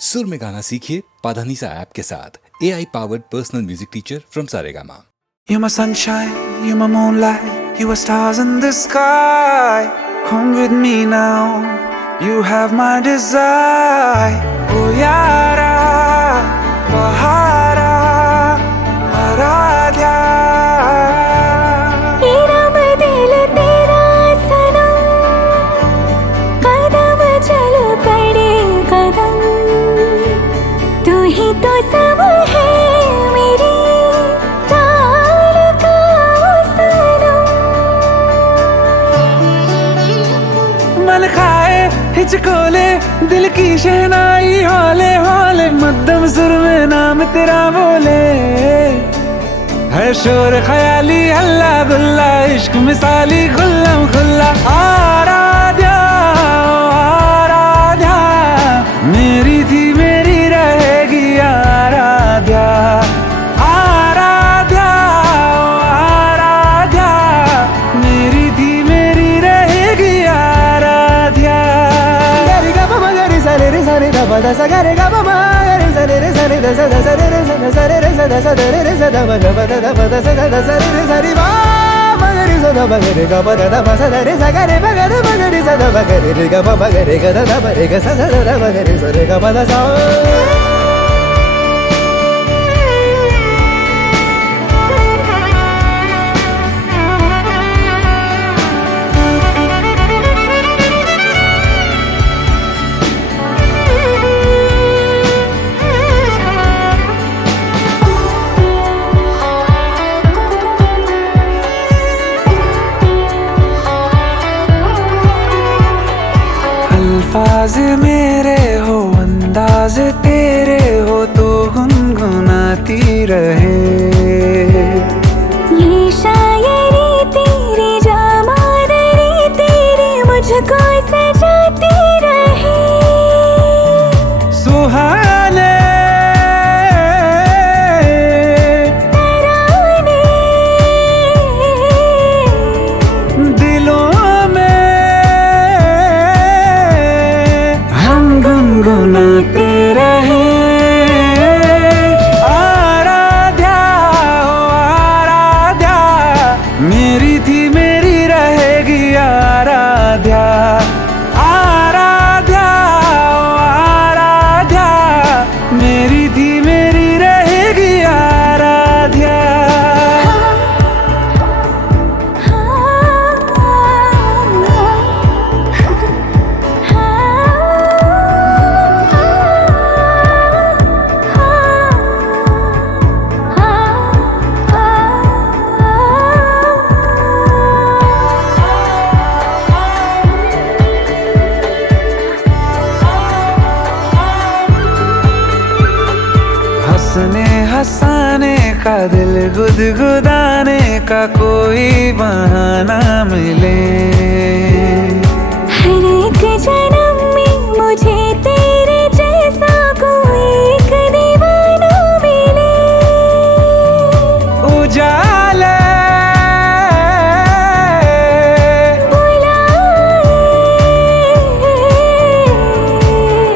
सुर में गाना सीखिए पाधानीसा ऐप के साथ। AI powered personal music teacher from Saregama. You're my sunshine, you're my moonlight, you are stars in the sky. Come with me now, you have my desire. Oh yara, bahara, aradhya. तेरा दिल तेरा सनम, कदम चल पड़े कदम, तू ही तो सब है मेरी प्यार का सनम। मन खाए हिचकोले दिल की शहनाई, हौले हौले मध्यम सुर में नाम तेरा बोले। है शोर ख्याली हल्ला गुल्ला, इश्क मिसाली खुल्लम खुल्ला। आराध्या आराध्या, मेरी थी मेरी रहेगी आराध्या। आराध्या आराध्या, मेरी थी मेरी रहेगी आराध्या। गरी गा पमा गरी सा रे सा रे दा पा दा सा गरी गा पमा गरी सा रे सा रे दा सा दा सा रे रे सा दा सा रे रे सा दा सा रे रे सा दा पा दा पा दा पा दा सा दा सा रे रे सा रे मा मा गरी सा दा पा गरी गा पा दा पा सा दा रे सा गरी पा गा दा पा गरी सा दा पा गरी रे गा पा गरी गा दा पा रे गा सा दा दा पा गरी सा रे गा पा दा सा। अल्फाज मेरे हो अंदाज तेरे हो तो गुनगुनाती रहे। ये शायरी तेरी जामादरी तेरी मुझको सजाती रहे। सुहाने तराने दिलों में हम गुनगुनाते रहे। आराध्या ओ आराध्या, मेरी थी मेरी रहेगी आराध्या। आराध्या ओ आराध्या, मेरी थी मेरी रहेगी आराध्या। हंसने हंसाने का दिल गुदगुदाने का कोई बहाना मिले। हर एक जन्म में मुझे तेरे जैसा कोई एक दीवाना मिले। उजाले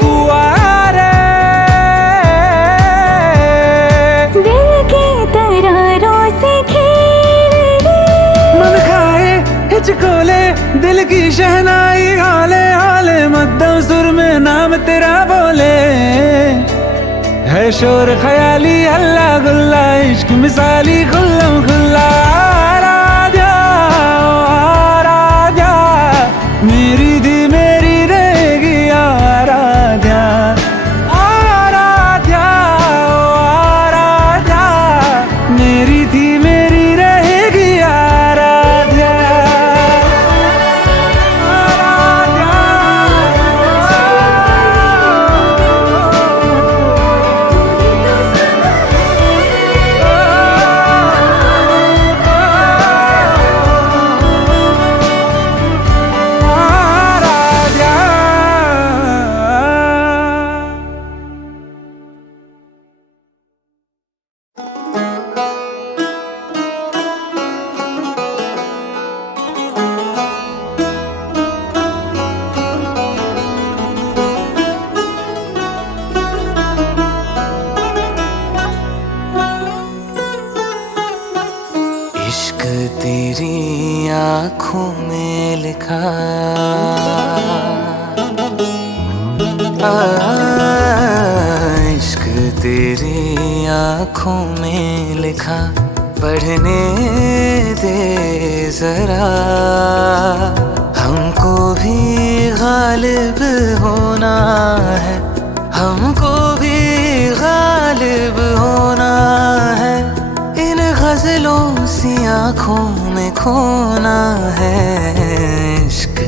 तू आ रे, दिल के तरारों से खेलने। मन खाए हिचकोले दिल की शहनाई, हौले हौले मध्यम सुर में नाम तेरा बोले। है शोर ख्याली हल्ला गुल्ला, इश्क मिसाली खुल्लम खुल्ला। आराध्या आराध्या, मेरी थी मेरी रहेगी आराध्या। आराध्या आराध्या, मेरी थी मेरी रहेगी आराध्या। आराध्या लिखा। इश्क तेरी आँखों में लिखा, पढ़ने दे जरा। हमको भी गालिब होना है, हमको भी गालिब होना है। इन गजलों सी आँखों में खोना है। इश्क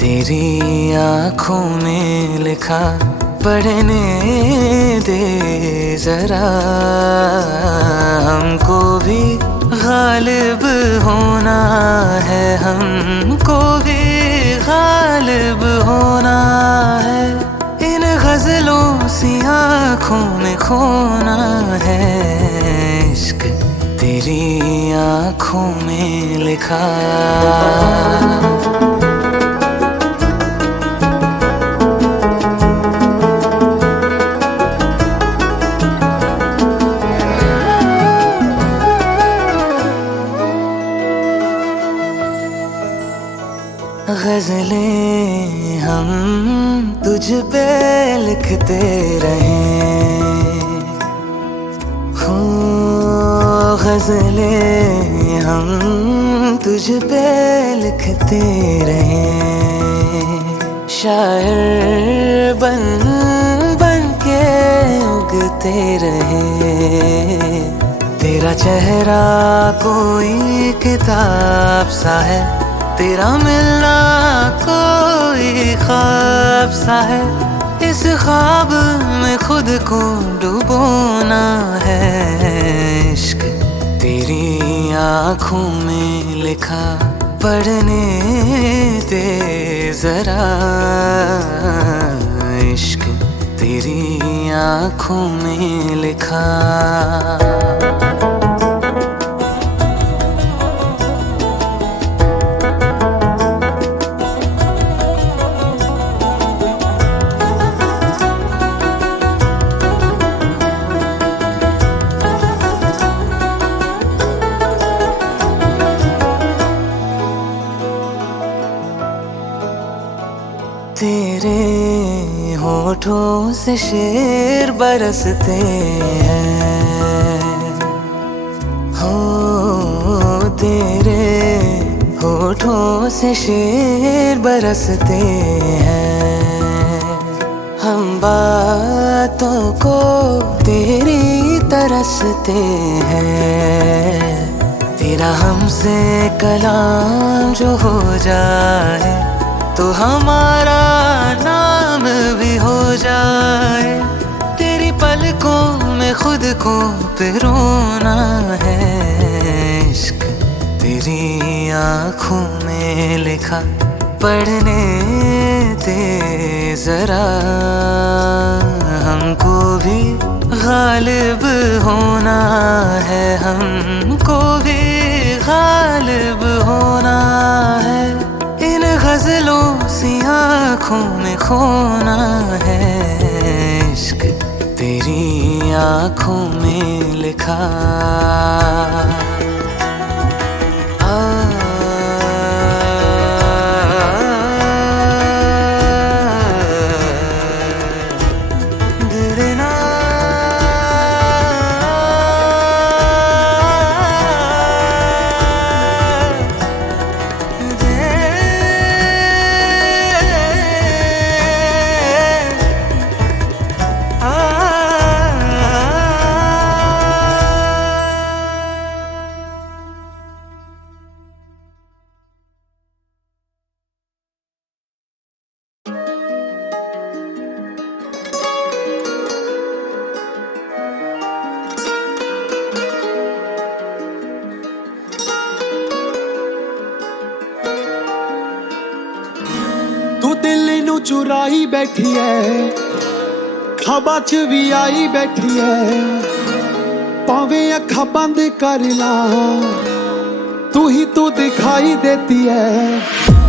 तेरी आँखों में लिखा, पढ़ने दे जरा। हमको भी गालिब होना है, हमको भी गालिब होना है। इन गजलों सी आँखों में खोना है। इश्क तेरी आँखों में लिखा। गज़लें हम तुझ पे लिखते रहे, हो गज़लें हम तुझ पे लिखते रहे। शायर बन बन के उगते रहे। तेरा चेहरा कोई किताब सा है, तेरा मिलना कोई ख्वाब सा है। इस ख्वाब में खुद को डुबोना है। इश्क तेरी आँखों में लिखा, पढ़ने दे जरा। इश्क तेरी आँखों में लिखा। तेरे होठों से शेर बरसते हैं, हो तेरे होठों से शेर बरसते हैं। हम बातों को तेरी तरसते हैं। तेरा हमसे कलाम जो हो जाए तो हमारा नाम भी हो जाए। तेरी पलकों में खुद को पिरोना है। इश्क तेरी आँखों में लिखा, पढ़ने दे जरा। हमको भी गालिब होना है, हमको भी गालिब होना है। इन गजलों सी आँखों में खोना है। इश्क तेरी आँखों में लिखा। तू दिल नू चुराई बैठी है, ख्वाबां च भी आई बैठी है। पावे अखा बंद कर ला, तू ही तू दिखाई देती है।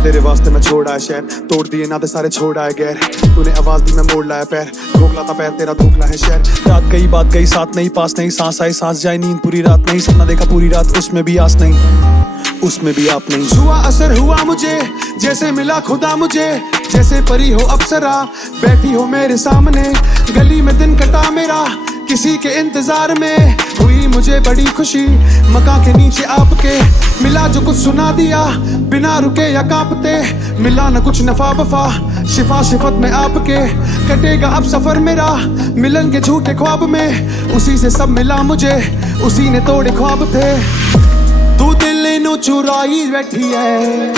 तेरे वास्ते मैं छोड़ा है शहर, तोड़ दिए ना दे सारे छोड़ा है गैर। तूने आवाज दी मैं मोड़ लाया पैर, रोक लाता पैर तेरा धोखला है शहर। रात गई बात गई साथ नहीं, पास नहीं, सांस आई सांस जाए, नींद पूरी रात नहीं, सपना देखा पूरी रात उसमें भी आस नहीं। उसमें भी आप नहीं। हुआ असर हुआ मुझे, जैसे मिला खुदा मुझे, जैसे परी हो अप्सरा बैठी हो मेरे सामने। गली में दिन कटा मेरा किसी के इंतजार में, हुई मुझे बड़ी खुशी मकान के नीचे आपके। मिला जो कुछ सुना दिया बिना रुके या कांपते, मिला न कुछ नफा वफा शिफा शिफत में आपके। कटेगा अब सफर मेरा मिलन के झूठे ख्वाब में, उसी से सब मिला मुझे, उसी ने तोड़े ख्वाब थे। तू दिल नू चुराई बैठी है,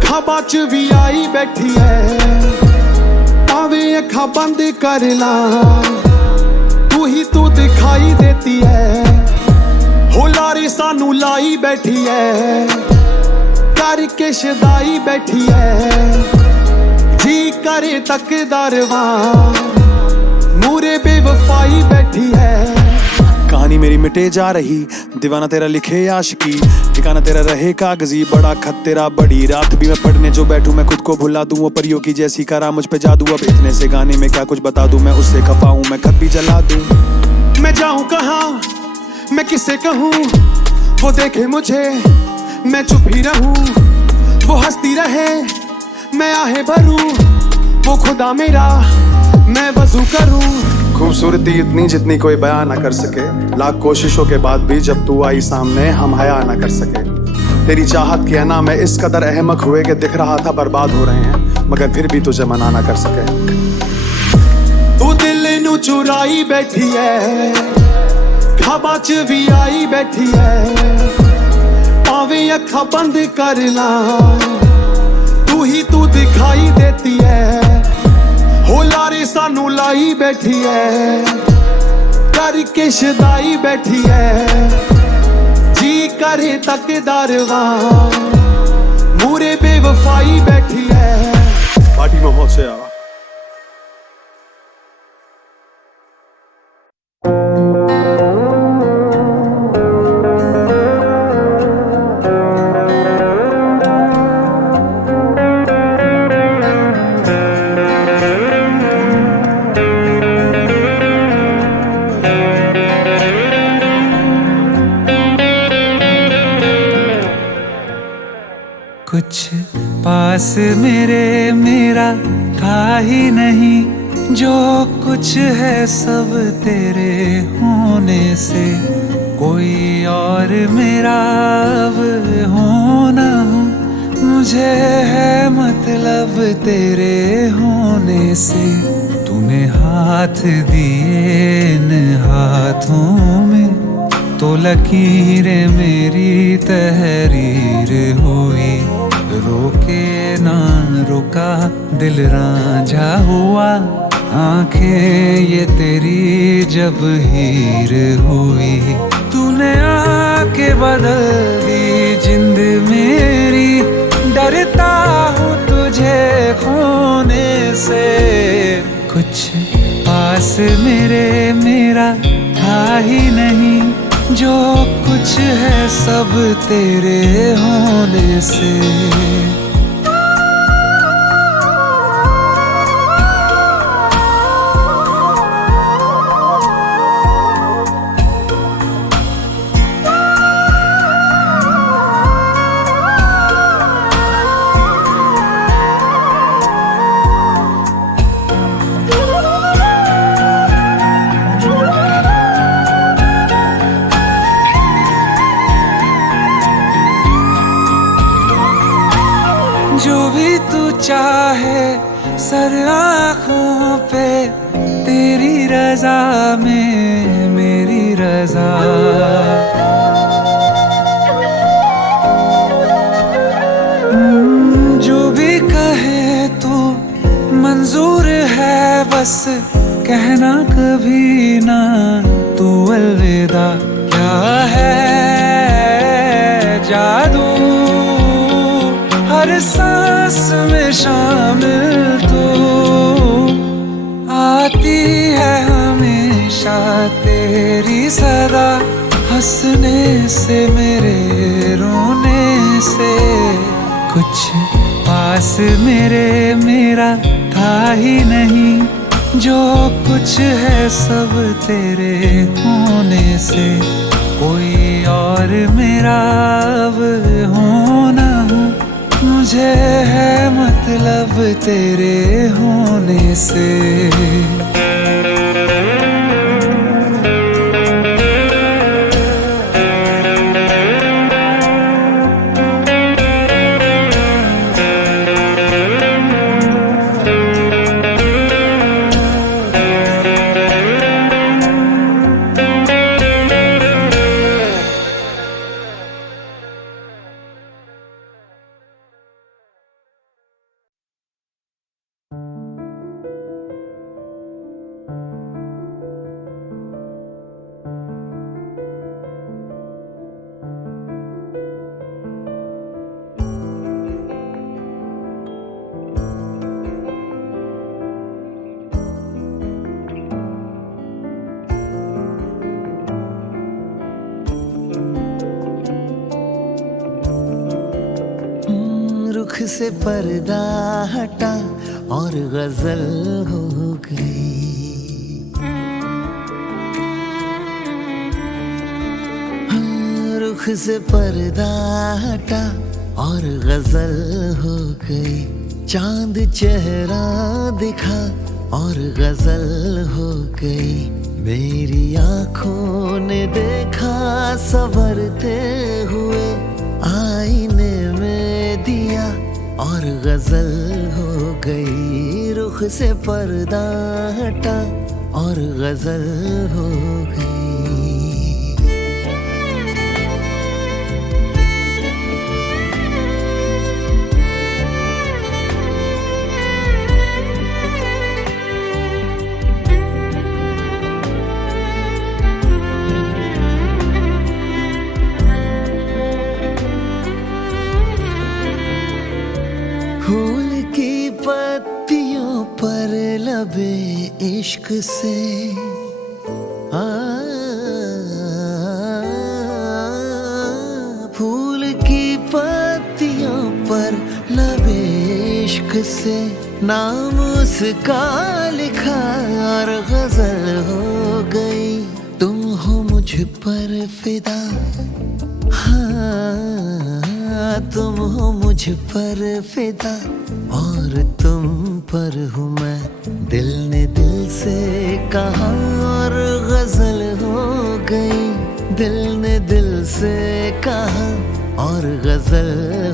खाबा च भी आई बैठी है, पावे अखा बंद कर ला तू ही तू दिखाई देती है। हो लारी सानू लाई बैठी है, करके शदाई बैठी है, जी करे तकदारवा मूरे बेवफाई बैठी है। कहानी मेरी मिटे जा रही, दीवाना तेरा लिखे आशिकी, ठिकाना तेरा रहे कागजी, बड़ा खत तेरा बड़ी रात भी मैं पढ़ने जो बैठूं, मैं खुद को भुला दूं वो परियों की जैसी करा मुझ पे जादू। अब इतने से गाने में क्या कुछ बता दूं, मैं उससे खफा हूं, मैं खत भी जला दूं। मैं जाऊं कहाँ मैं किसे कहूँ, वो देखे मुझे मैं चुप ही रहूं, वो हंसती रहे मैं आहे भरूं, वो खुदा मेरा मैं वजू करूं। खूबसूरती इतनी जितनी कोई बयां ना कर सके, लाख कोशिशों के बाद भी जब तू आई सामने हम हया ना कर सके। तेरी चाहत की अना में इस कदर अहमक हुए कि दिख रहा था बर्बाद हो रहे हैं, मगर फिर भी तुझे मना ना कर सके। तू दिल नू चुराई बैठी है, खाबा च भी आई बैठी है, पावे अखा बंद कर ला तू ही तू दिखाई देती है। हो लारे सानू लाई बैठी है, करके शदाई बैठी है, जी करे तकदारवा मूरे बेवफाई बैठी है। पार्टी में हो से आ कुछ पास मेरे मेरा था ही नहीं, जो कुछ है सब तेरे होने से। कोई और मेरा अब हो ना हो, मुझे है मतलब तेरे होने से। तूने हाथ दिए इन हाथों में, तो लकीरें मेरी तहरीर हुई। रोके ना रुका दिल रांझा हुआ, आंखें ये तेरी जब हीर हुई। तूने आके बदल दी जिंद मेरी, डरता हूँ तुझे खोने से। कुछ पास मेरे मेरा था ही नहीं, जो कुछ है सब तेरे होने से। जो भी तू चाहे सर आँखों पे, तेरी रजा में मेरी रजा। जो भी कहे तू मंजूर है, बस कहना कभी ना तू अलविदा। क्या है जादू हर सांस में शामिल, तू आती है हमेशा तेरी सदा। हंसने से मेरे रोने से, कुछ पास मेरे मेरा था ही नहीं, जो कुछ है सब तेरे होने से, कोई और मेरा अब होना हो, मुझे है मतलब तेरे होने से। रुख से पर्दा हटा और गजल हो गई। रुख से पर्दा हटा और गजल हो गई। चांद चेहरा दिखा और गजल हो गई। मेरी आंखों ने देखा संवरते हुए, आईने में दिया और गजल हो गई। रुख से पर्दा हटा और गजल हो गई। फूल की पत्तियों पर लबे इश्क से फूल की पत्तियों पर लबे इश्क से नाम उसका लिखा और गजल हो गई। तुम हो मुझ पर फिदा, तुम हो मुझ पर फिदा और तुम पर हूँ मैं। दिल ने दिल से कहा और गजल हो गई। दिल ने दिल से कहा और गजल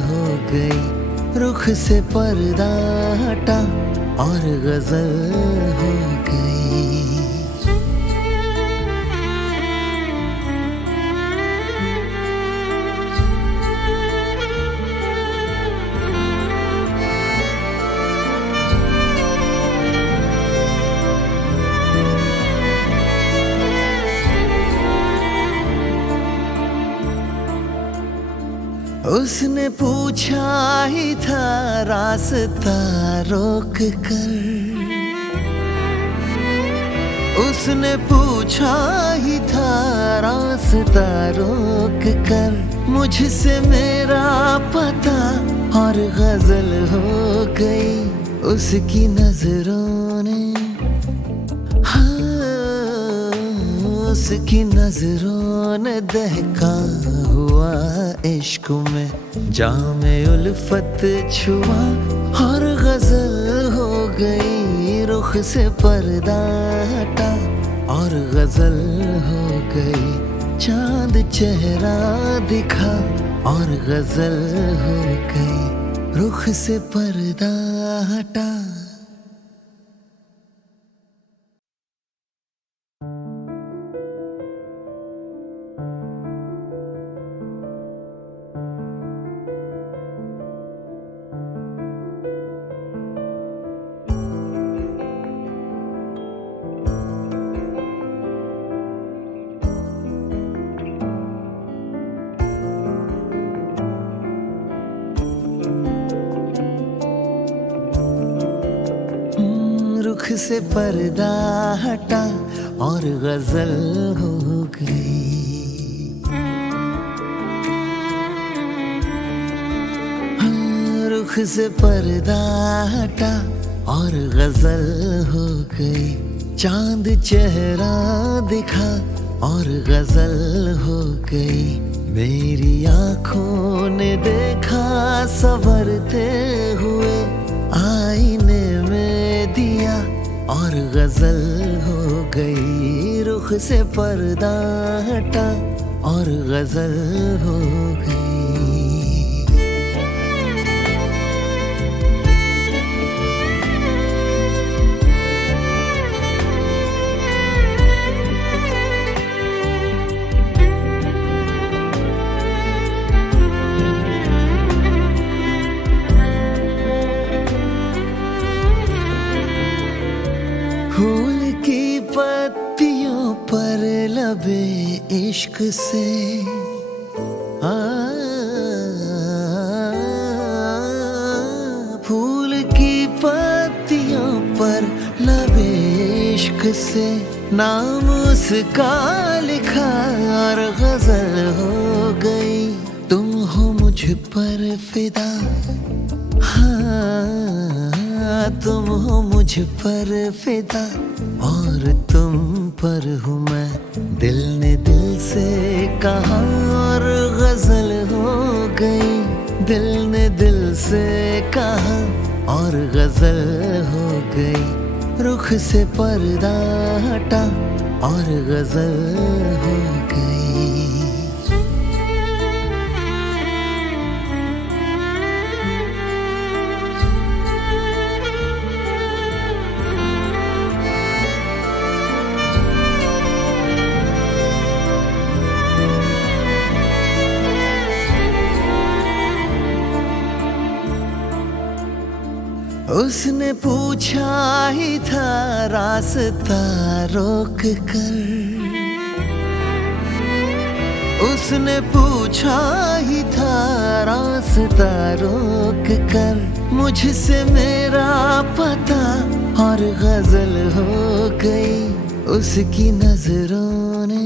हो गई। रुख से पर्दा हटा और गजल हो गई। उसने पूछा ही था रास्ता रोक कर। उसने पूछा ही था रास्ता रोक कर। मुझसे मेरा पता और गजल हो गई। उसकी नजरों ने उसकी नजरों ने दहका हुआ इश्क में जामे उल्फत छुआ और गजल हो गई। रुख से पर्दा हटा और गजल हो गई। चांद चेहरा दिखा और गजल हो गई। रुख से पर्दा हटा। रुख से पर्दा हटा और गजल हो गई। रुख से पर्दा हटा और गजल हो गई। चांद चेहरा दिखा और गजल हो गई। मेरी आंखों ने देखा संवरते हुए, आईने में दिया और गजल हो गई। रुख से पर्दा हटा और गजल हो गई। फूल की पत्तियों पर लबे इश्क से फूल की पत्तियों पर लबे इश्क से नाम उसका लिखा और गजल हो गई। तुम हो मुझ पर फिदा, हाँ तुम हो मुझ पर फिदा और तुम पर हूँ मैं। दिल ने दिल से कहा और गजल हो गई। दिल ने दिल से कहा और गजल हो गई। रुख से पर्दा हटा और गजल हो गई। उसने पूछा ही था रास्ता रोक कर। उसने पूछा ही था रास्ता रोक कर। मुझसे मेरा पता और गजल हो गई। उसकी नजरों ने,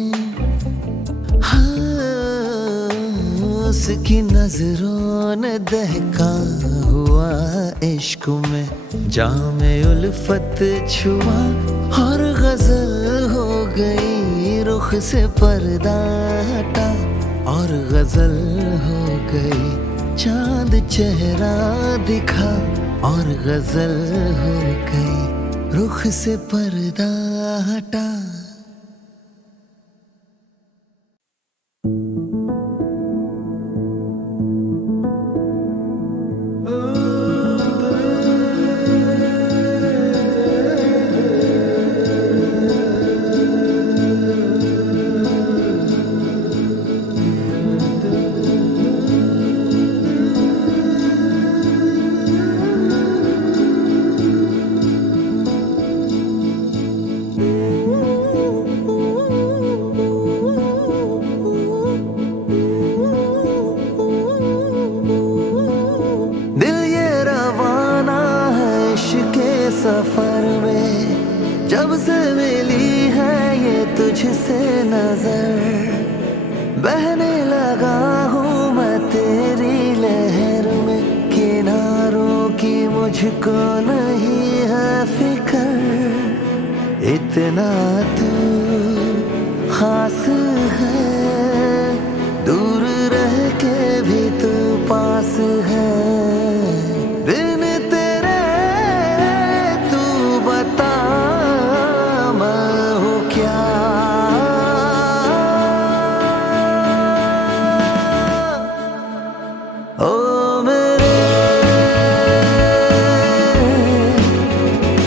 उसकी नजरों ने दहका हुआ इश्क में जामे उल्फत छुआ और गजल हो गई। रुख से पर्दा हटा और गजल हो गई। चांद चेहरा दिखा और गजल हो गई। रुख से पर्दा हटा। सफर में जब से मिली है ये तुझसे नजर, बहने लगा हूँ मैं तेरी लहर में। किनारों की मुझको नहीं है फिक्र, इतना तू खास है। दूर रह के भी तू पास है। बिन तेरे तू बता मैं हूँ क्या। ओ मेरे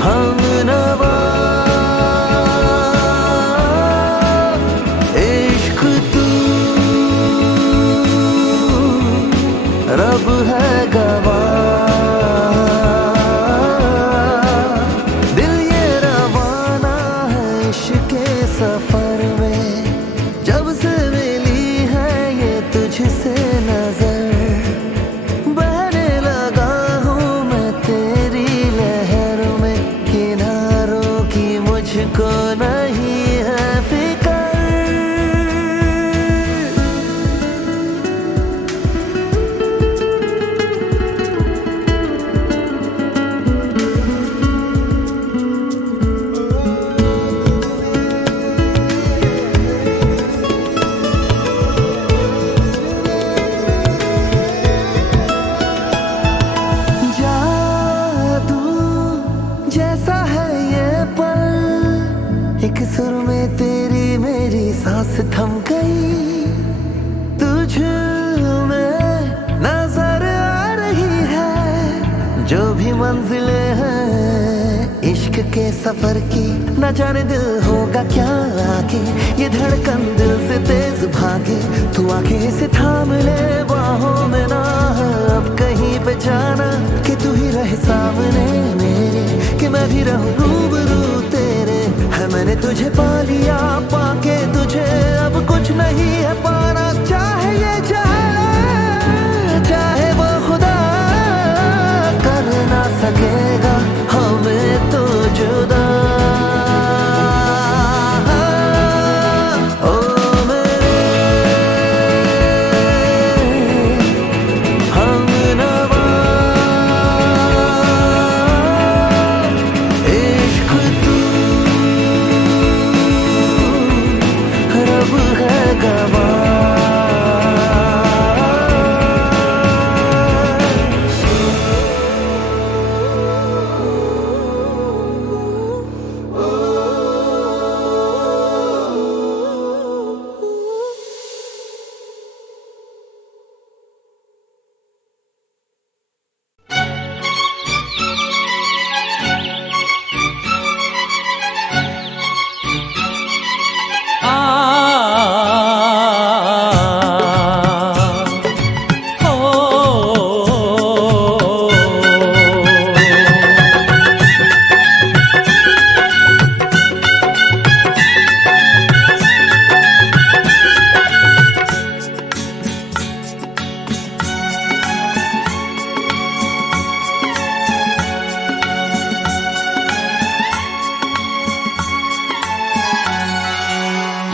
हमनवा, इश्क तू रब है गवाह। दिल ये रवाना है इश्क सफर में, जब से मिली है ये तुझसे नजर। बहने लगा हूँ मैं तेरी लहर में, किनारों की मुझको नहीं है फिक्र। सुर में तेरी मेरी सांस थम गई, तुझ में नजर आ रही है जो भी मंजिलें हैं इश्क के सफर की। न जाने दिल होगा क्या आगे, ये धड़कन दिल से तेज भागे। तू आगे से थाम ले बाहों में, ना अब कहीं पे जाना कि तू ही रहे सामने मेरे, कि मैं भी रहूं रूबरू तेरे। है मैंने तुझे पा लिया, पाके तुझे अब कुछ नहीं है पाना। चाहे ये चाहे वो खुदा, कर ना सकेगा हमें तो जुदा। ओ मेरे हमनवा, इश्क तू रब है गवाह।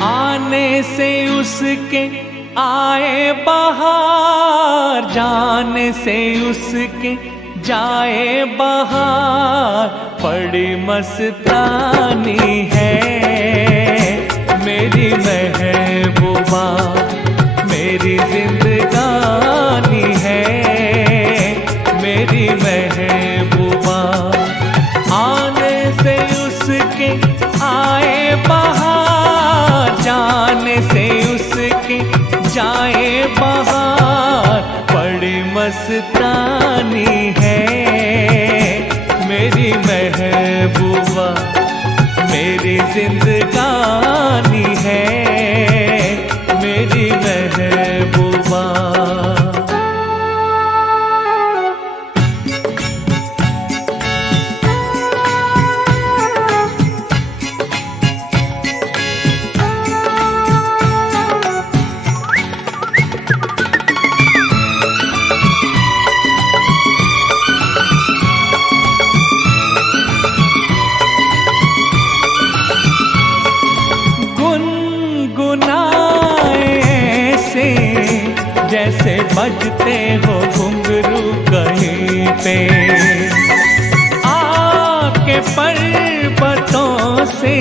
आने से उसके आए बहार, जाने से उसके जाए बहार। बड़ी मस्तानी है मेरी महबूबा, मेरी जिंदगानी है मेरी महबूबा। आने से उसके आए बहार, जाने से उसके जाए बहार। बड़ी मस्तानी है मेरी महबूबा, मेरी जिंदगानी है मेरी महबूबा। जैसे बजते हो घुंघरू कहीं पे, आपके पर्वतों से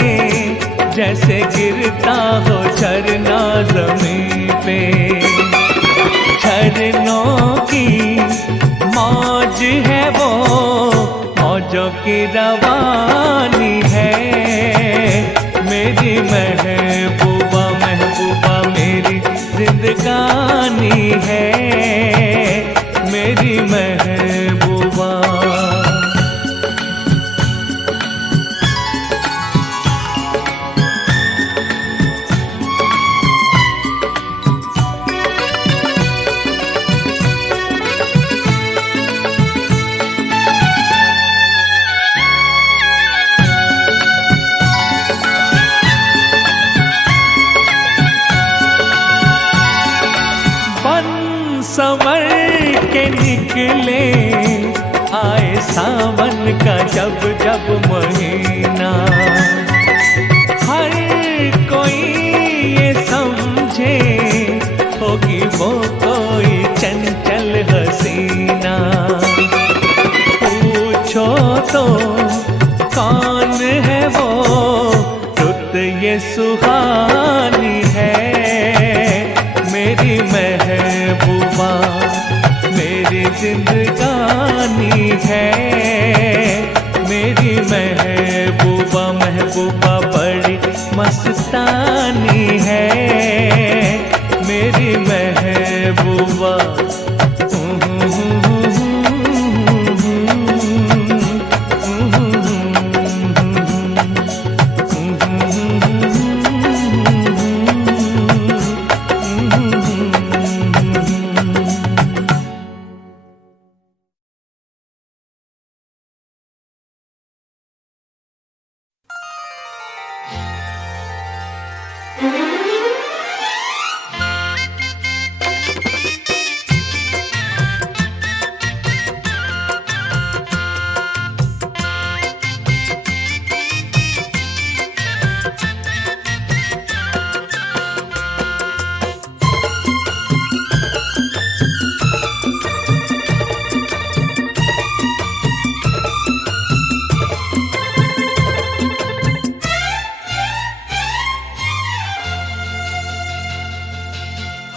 जैसे गिरता हो झरना जमीन पे। झरनों की मौज है वो, मौजों की रवानी है मेरी महबूबा। महबूबा मेरी जिंदगानी है मेरी महबूबा। संवर के निकले आए सावन का जब जब महीना। हर कोई ये समझे होगी वो कोई चंचल हसीना। पूछो तो कौन है वो, रुत ये सुहानी है मेरी महबूबा, मेरी जिंदगानी है मेरी महबूबा। महबूबा बड़ी मस्तानी है मेरी महबूबा।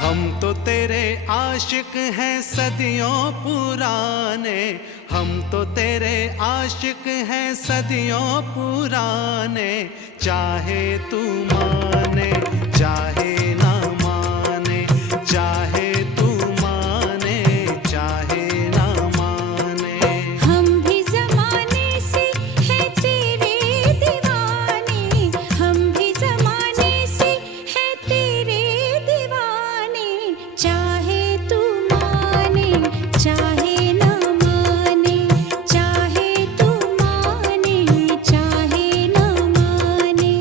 हम तो तेरे आशिक हैं सदियों पुराने, हम तो तेरे आशिक हैं सदियों पुराने। चाहे तू माने चाहे ना माने, चाहे तू माने चाहे ना माने। हम भी ज़माने से हैं तेरे दीवाने, हम भी ज़माने से हैं तेरे दीवाने। चाहे तू माने चाहे ना माने, चाहे तू माने चाहे ना माने।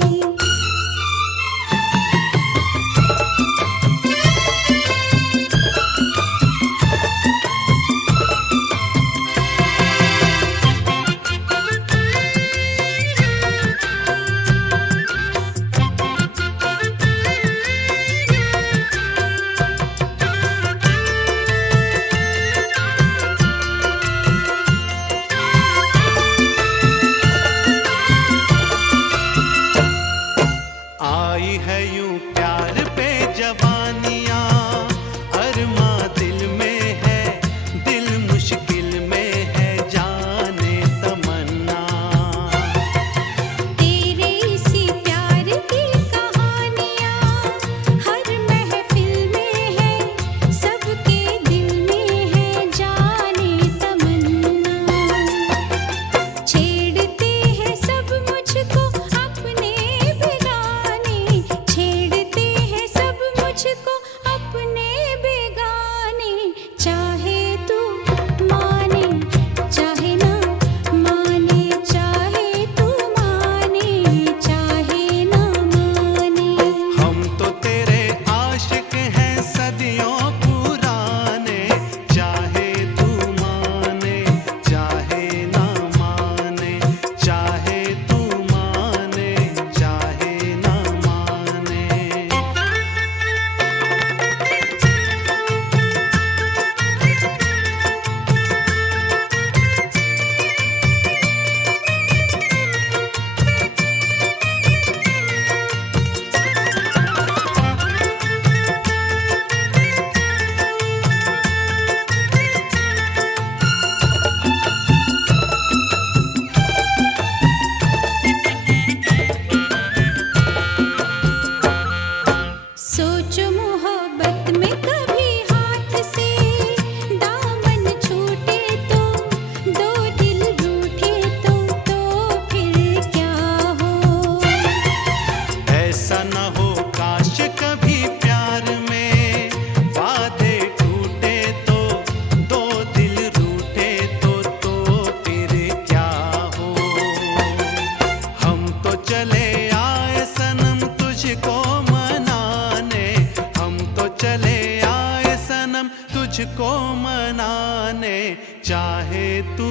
आई है यूं प्यार पे जवानियां, अरमा दिल में है, दिल मुश्किल में है, जाने तमन्ना। तेरे इसी प्यार की कहानियाँ हर महफिल में है, सबके दिल में है, जाने तमन्ना। छेड़ते हैं सब मुझको अपने बेगाने, छेड़ते हैं सब मुझको अपने बेगाने। चाहे तू माने चाहे ना माने, चाहे तू माने चाहे ना माने। हम तो तेरे आशिक हैं सदियों पुराने। चाहे तू माने चाहे ना माने, चाहे तू माने चाहे ना माने। सोचो मोहब्बत में कभी हाथ से दामन छूटे तो, दो दिल रूठे तो फिर क्या हो। ऐसा न हो काश कभी प्यार में वादे टूटे तो, दो दिल रूठे तो फिर क्या हो। हम तो चले आए सनम तुझको मनाने, हम तो चले आए सनम तुझको मनाने। चाहे तू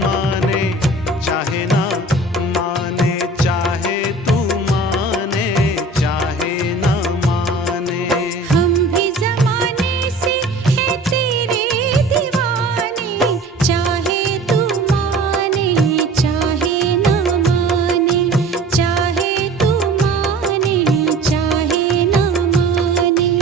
माने चाहे ना माने, चाहे तू माने चाहे ना माने। हम भी ज़माने से हैं तेरे दीवाने, चाहे तू माने चाहे ना माने, चाहे तू माने चाहे ना माने।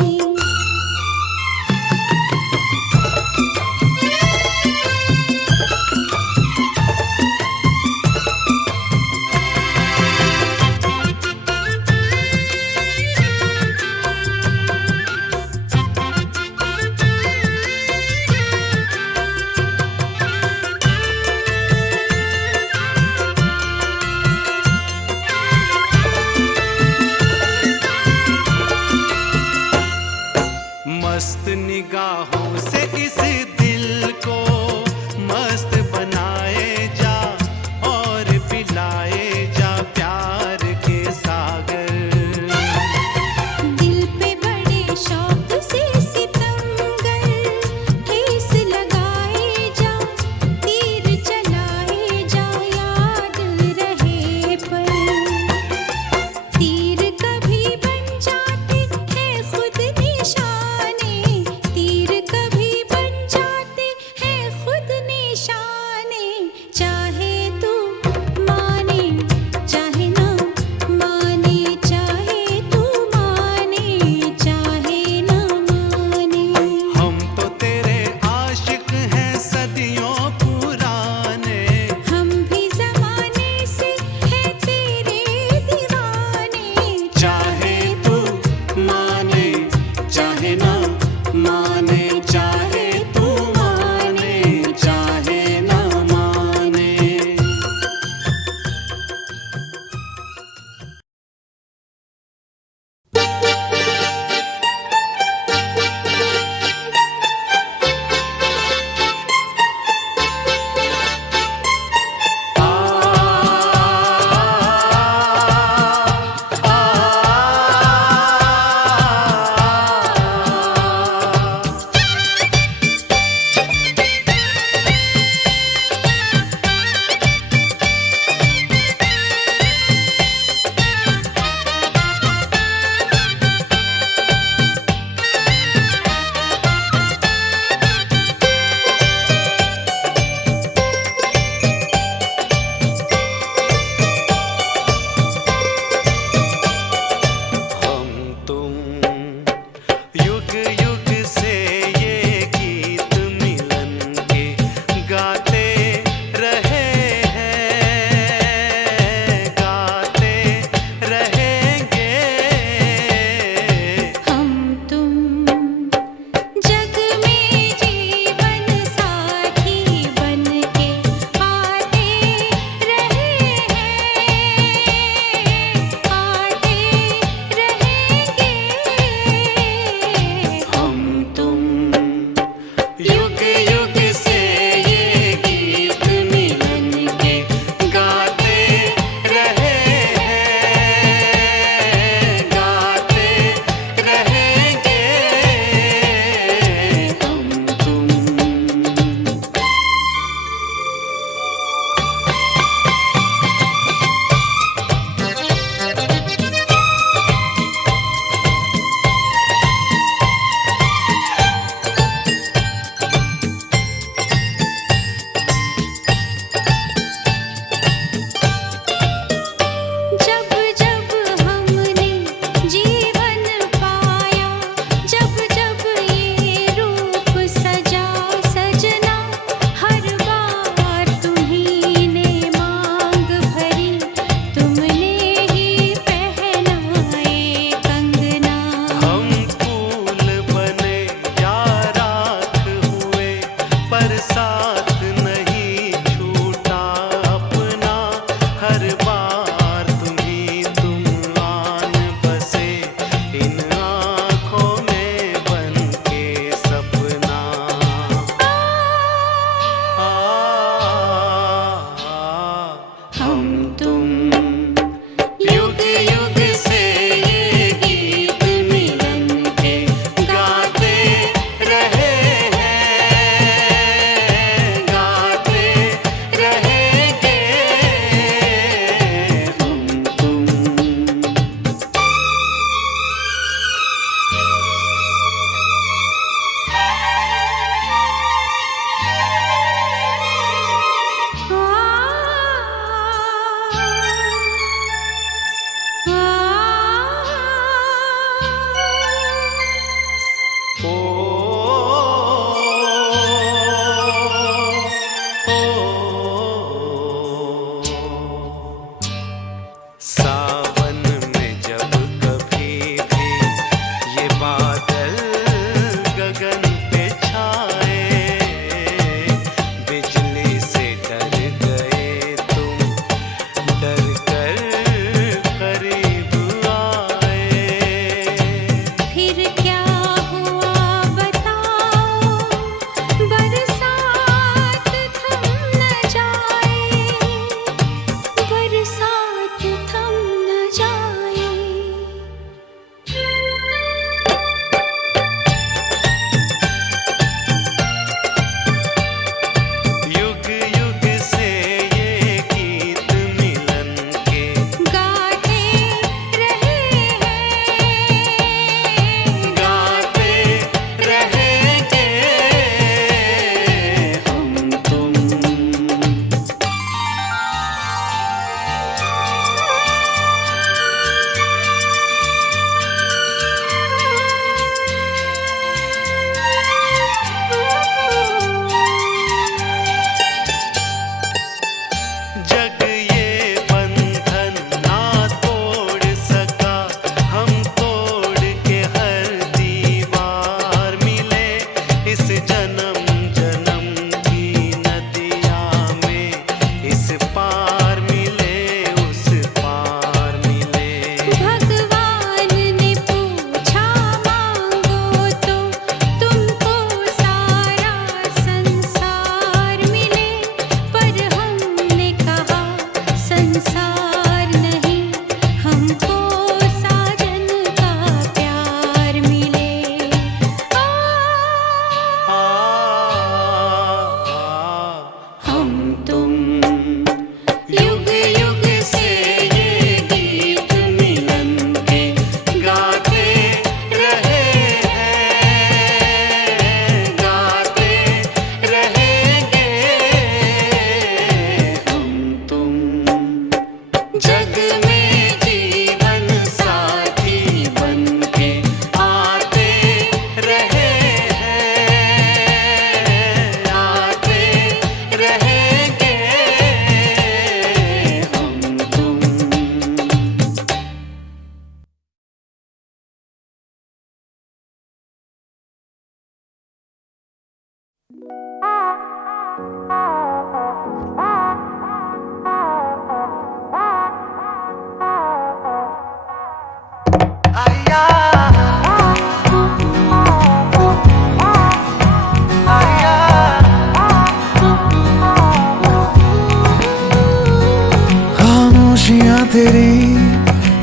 तेरी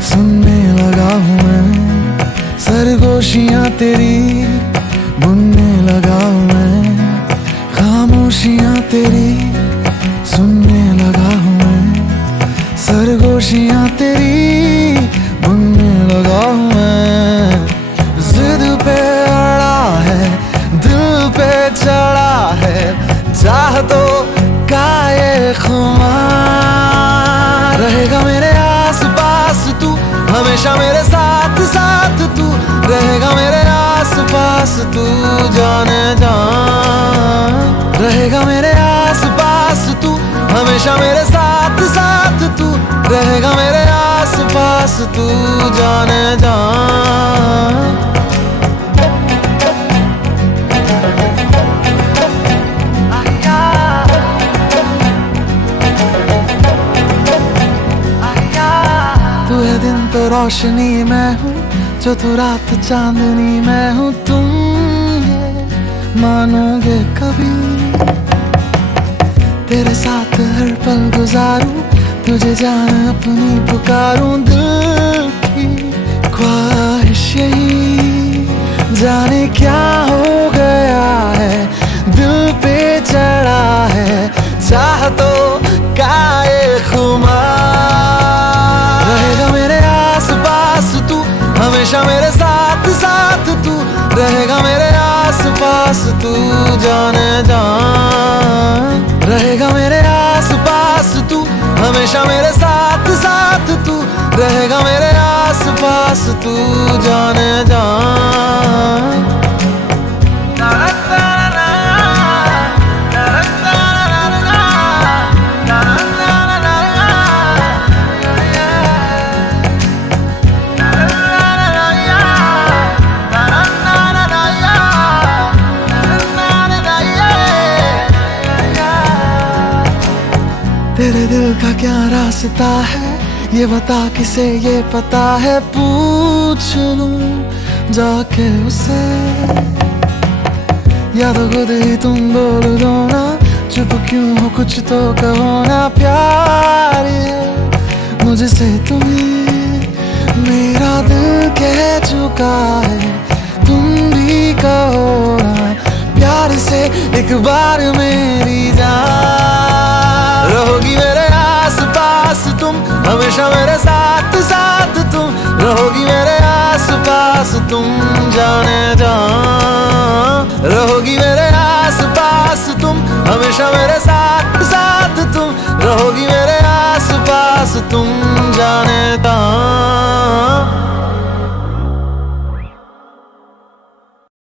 सुनने लगा हूँ मैं, सरगोशियाँ तेरी बुनने लगा हूँ मैं, खामोशियाँ तेरी सुनने लगा हूँ मैं, सरगोशियाँ तेरी बुनने लगा हूँ मैं। जिद पे अड़ा है, दिल पे चढ़ा है, चाहतों का ये खुमार। रहेगा मेरे आस पास तू, हमेशा मेरे साथ साथ तू, रहेगा मेरे आस पास तू जाने जान। रहेगा मेरे आस पास तू, हमेशा मेरे साथ साथ तू, रहेगा मेरे आस पास तू जाने जान। तू है दिन तो रोशनी मैं हूँ, जो तू रात चांदनी मैं हूँ। तुम ये मानोगे कभी, तेरे साथ हर पल गुजारूं, तुझे जान अपनी पुकारूं। दिल की ख्वाहिश यही, जाने क्या हो गया है, दिल पे चढ़ा है चाहतों का ये खुमार। रहेगा मेरे आस पास तू, हमेशा मेरे साथ साथ तू, रहेगा मेरे आस पास तू जाने जान। रहेगा मेरे आस पास तू, हमेशा मेरे साथ साथ तू, रहेगा मेरे आस पास तू जाने जान। तेरे दिल का क्या रास्ता है, ये बता किसे ये पता है। पूछ लूं जाके उसे, या तो खुद ही तुम बोल दो ना, चुप क्यों हो कुछ तो कहो ना। प्यार ये मुझसे तुम्हें मेरा दिल कह चुका है, तुम भी कहो ना प्यार से एक बार मेरी जान। रहोगी मेरे आस पास तुम, हमेशा मेरे साथ साथ तुम, रहोगी मेरे आस पास तुम जाने जान। रहोगी मेरे आस पास तुम, हमेशा मेरे साथ